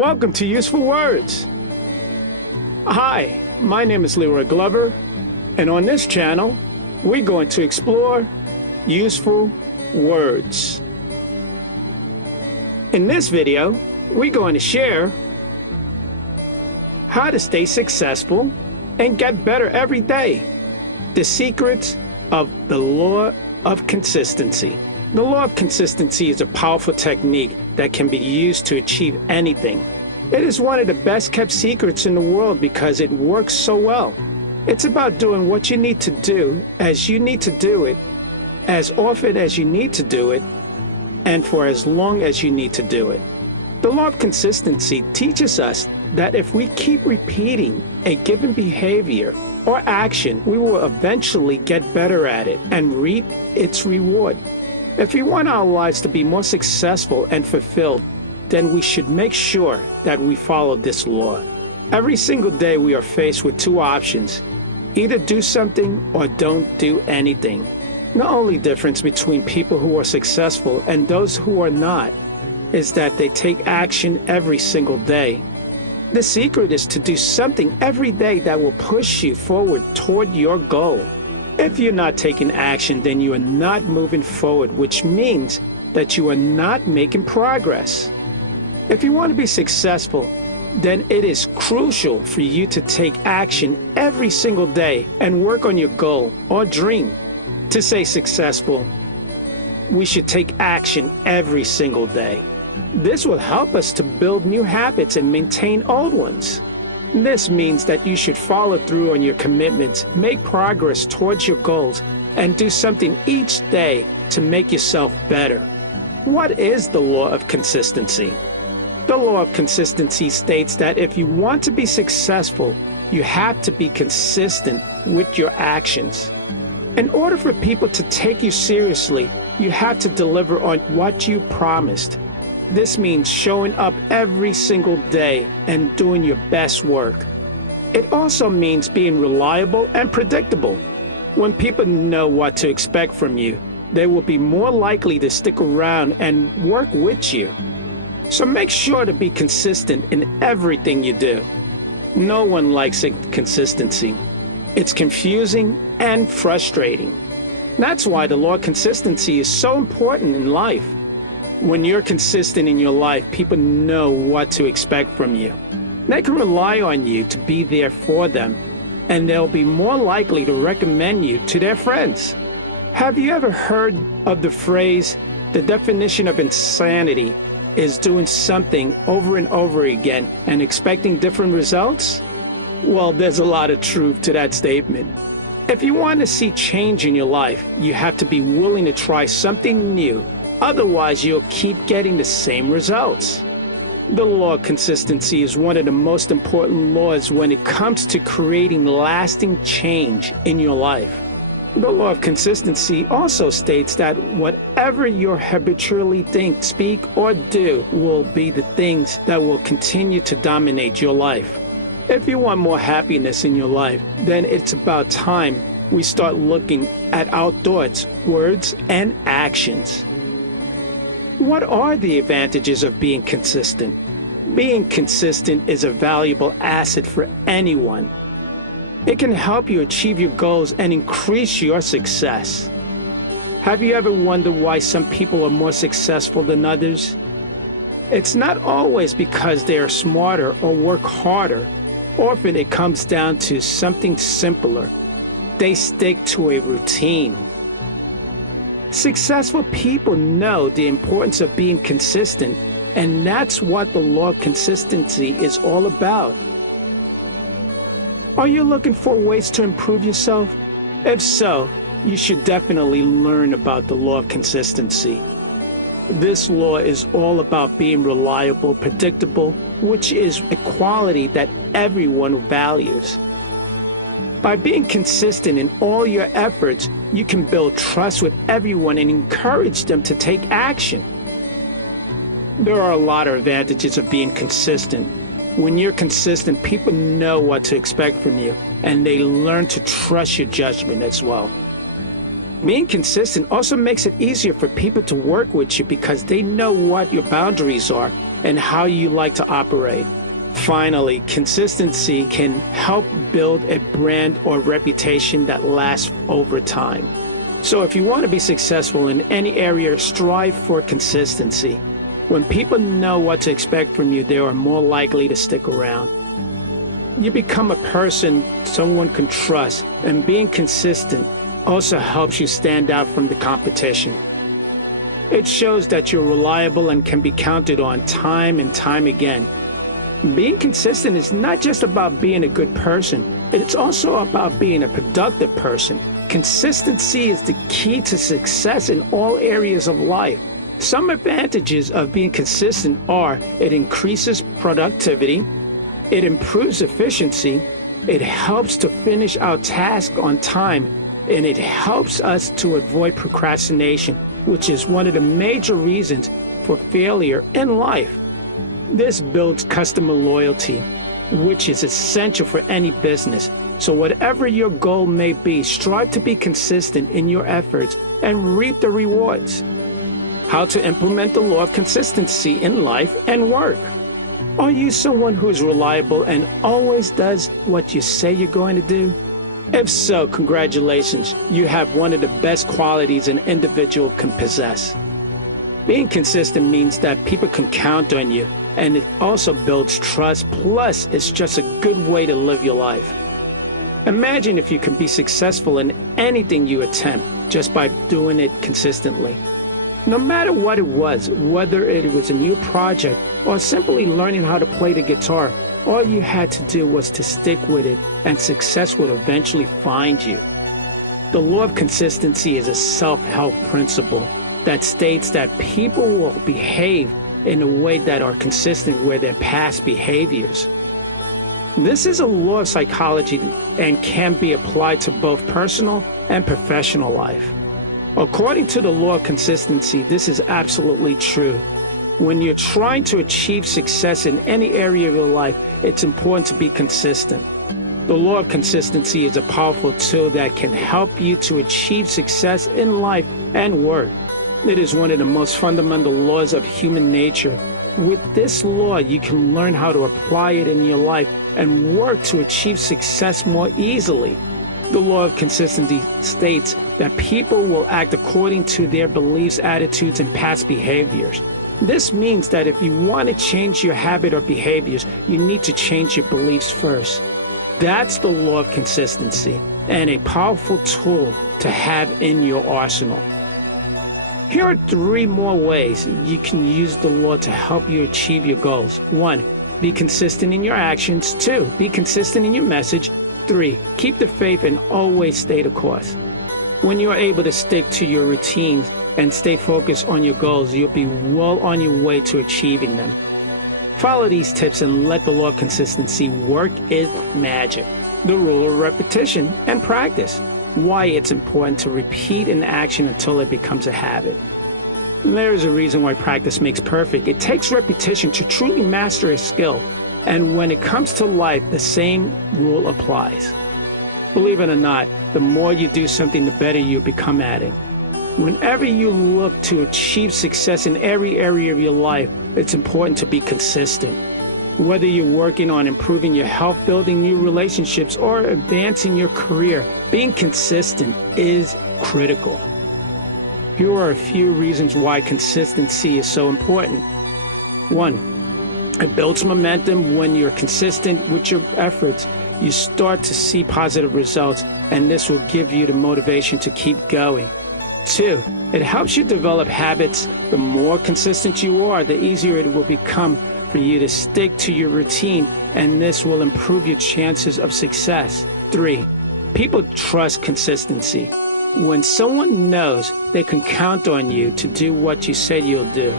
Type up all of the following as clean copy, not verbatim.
Welcome to Useful Words. Hi, my name is Leroy Glover, and on this channel, we're going to explore useful words. In this video, we're going to share how to stay successful and get better every day. The secrets of the law of consistency. The law of consistency is a powerful technique that can be used to achieve anything. It is one of the best kept secrets in the world because it works so well. It's about doing what you need to do as you need to do it, as often as you need to do it, and for as long as you need to do it. The law of consistency teaches us that if we keep repeating a given behavior or action, we will eventually get better at it and reap its reward. If we want our lives to be more successful and fulfilled, then we should make sure that we follow this law. Every single day we are faced with two options: either do something or don't do anything. The only difference between people who are successful and those who are not is that they take action every single day. The secret is to do something every day that will push you forward toward your goal. If you're not taking action, then you are not moving forward, which means that you are not making progress. If you want to be successful, then it is crucial for you to take action every single day and work on your goal or dream. To stay successful, we should take action every single day. This will help us to build new habits and maintain old ones. This means that you should follow through on your commitments, make progress towards your goals, and do something each day to make yourself better. What is the law of consistency? The law of consistency states that if you want to be successful, you have to be consistent with your actions. In order for people to take you seriously, you have to deliver on what you promised. This means showing up every single day and doing your best work. It also means being reliable and predictable. When people know what to expect from you, they will be more likely to stick around and work with you. So make sure to be consistent in everything you do. No one likes inconsistency. It's confusing and frustrating. That's why the law of consistency is so important in life. When you're consistent in your life, people know what to expect from you. They can rely on you to be there for them, and they'll be more likely to recommend you to their friends. Have you ever heard of the phrase, the definition of insanity is doing something over and over again and expecting different results? Well, there's a lot of truth to that statement. If you want to see change in your life, you have to be willing to try something new. Otherwise, you'll keep getting the same results. The law of consistency is one of the most important laws when it comes to creating lasting change in your life. The law of consistency also states that whatever you habitually think, speak, or do will be the things that will continue to dominate your life. If you want more happiness in your life, then it's about time we start looking at our thoughts, words, and actions. What are the advantages of being consistent? Being consistent is a valuable asset for anyone. It can help you achieve your goals and increase your success. Have you ever wondered why some people are more successful than others? It's not always because they are smarter or work harder. Often it comes down to something simpler. They stick to a routine. Successful people know the importance of being consistent, and that's what the law of consistency is all about. Are you looking for ways to improve yourself? If so, you should definitely learn about the law of consistency. This law is all about being reliable, predictable, which is a quality that everyone values. By being consistent in all your efforts, you can build trust with everyone and encourage them to take action. There are a lot of advantages of being consistent. When you're consistent, people know what to expect from you, and they learn to trust your judgment as well. Being consistent also makes it easier for people to work with you because they know what your boundaries are and how you like to operate. Finally, consistency can help build a brand or reputation that lasts over time. So if you want to be successful in any area, strive for consistency. When people know what to expect from you, they are more likely to stick around. You become a person someone can trust, and being consistent also helps you stand out from the competition. It shows that you're reliable and can be counted on time and time again. Being consistent is not just about being a good person, it's also about being a productive person. Consistency is the key to success in all areas of life. Some advantages of being consistent are it increases productivity, it improves efficiency, it helps to finish our task on time, and it helps us to avoid procrastination, which is one of the major reasons for failure in life. This builds customer loyalty, which is essential for any business. So whatever your goal may be, strive to be consistent in your efforts and reap the rewards. How to implement the law of consistency in life and work. Are you someone who is reliable and always does what you say you're going to do? If so, congratulations. You have one of the best qualities an individual can possess. Being consistent means that people can count on you, and it also builds trust, plus it's just a good way to live your life. Imagine if you can be successful in anything you attempt just by doing it consistently. No matter what it was, whether it was a new project or simply learning how to play the guitar, all you had to do was to stick with it, and success would eventually find you. The law of consistency is a self-help principle that states that people will behave in a way that are consistent with their past behaviors. This is a law of psychology and can be applied to both personal and professional life. According to the law of consistency, this is absolutely true. When you're trying to achieve success in any area of your life, it's important to be consistent. The law of consistency is a powerful tool that can help you to achieve success in life and work. It is one of the most fundamental laws of human nature. With this law, you can learn how to apply it in your life and work to achieve success more easily. The law of consistency states that people will act according to their beliefs, attitudes, and past behaviors. This means that if you want to change your habit or behaviors, you need to change your beliefs first. That's the law of consistency, and a powerful tool to have in your arsenal. Here are 3 more ways you can use the law to help you achieve your goals. 1. Be consistent in your actions. 2. Be consistent in your message. 3. Keep the faith and always stay the course. When you're able to stick to your routines and stay focused on your goals, you'll be well on your way to achieving them. Follow these tips and let the law of consistency work its magic. The rule of repetition and practice. Why it's important to repeat an action until it becomes a habit. There's a reason why practice makes perfect. It takes repetition to truly master a skill. And when it comes to life, the same rule applies. Believe it or not, the more you do something, the better you become at it. Whenever you look to achieve success in every area of your life, it's important to be consistent. Whether you're working on improving your health, building new relationships, or advancing your career, being consistent is critical. Here are a few reasons why consistency is so important. 1. It builds momentum. When you're consistent with your efforts, you start to see positive results, and this will give you the motivation to keep going. 2. It helps you develop habits. The more consistent you are, the easier it will become for you to stick to your routine, and this will improve your chances of success. 3. People trust consistency. When someone knows they can count on you to do what you said you'll do,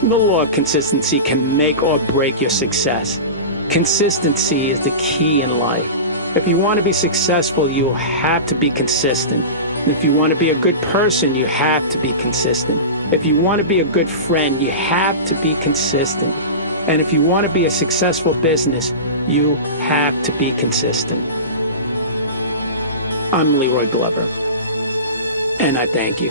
the law of consistency can make or break your success. Consistency is the key in life. If you want to be successful, you'll have to be consistent. If you want to be a good person, you have to be consistent. If you want to be a good friend, you have to be consistent. And if you want to be a successful business, you have to be consistent. I'm Leroy Glover, and I thank you.